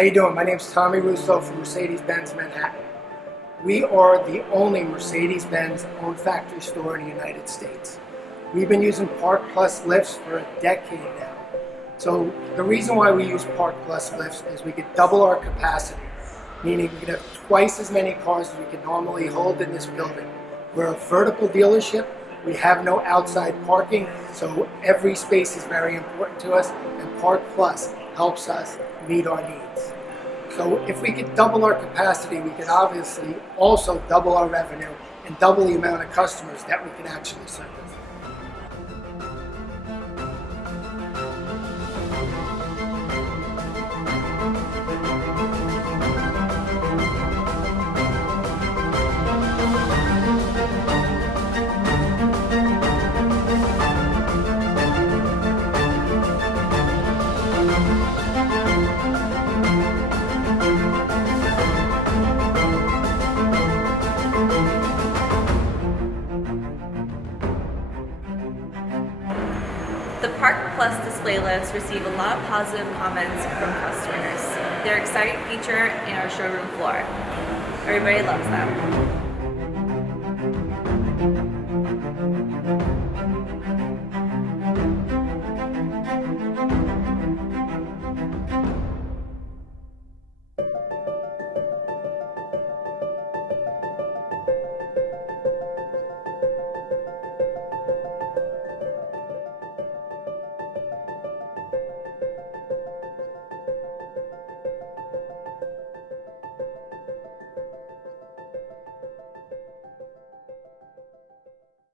How you doing? My name is Tommy Russo from Mercedes-Benz Manhattan. We are the only Mercedes-Benz-owned factory store in the United States. We've been using ParkPlus lifts for a decade now. So the reason why we use ParkPlus lifts is we could double our capacity, meaning we could have twice as many cars as we can normally hold in this building. We're a vertical dealership. We have no outside parking, so every space is very important to us, and ParkPlus helps us meet our needs. So if we could double our capacity, we could obviously also double our revenue and double the amount of customers that we can actually service. The ParkPlus display lifts receive a lot of positive comments from customers. They're an exciting feature in our showroom floor. Everybody loves them.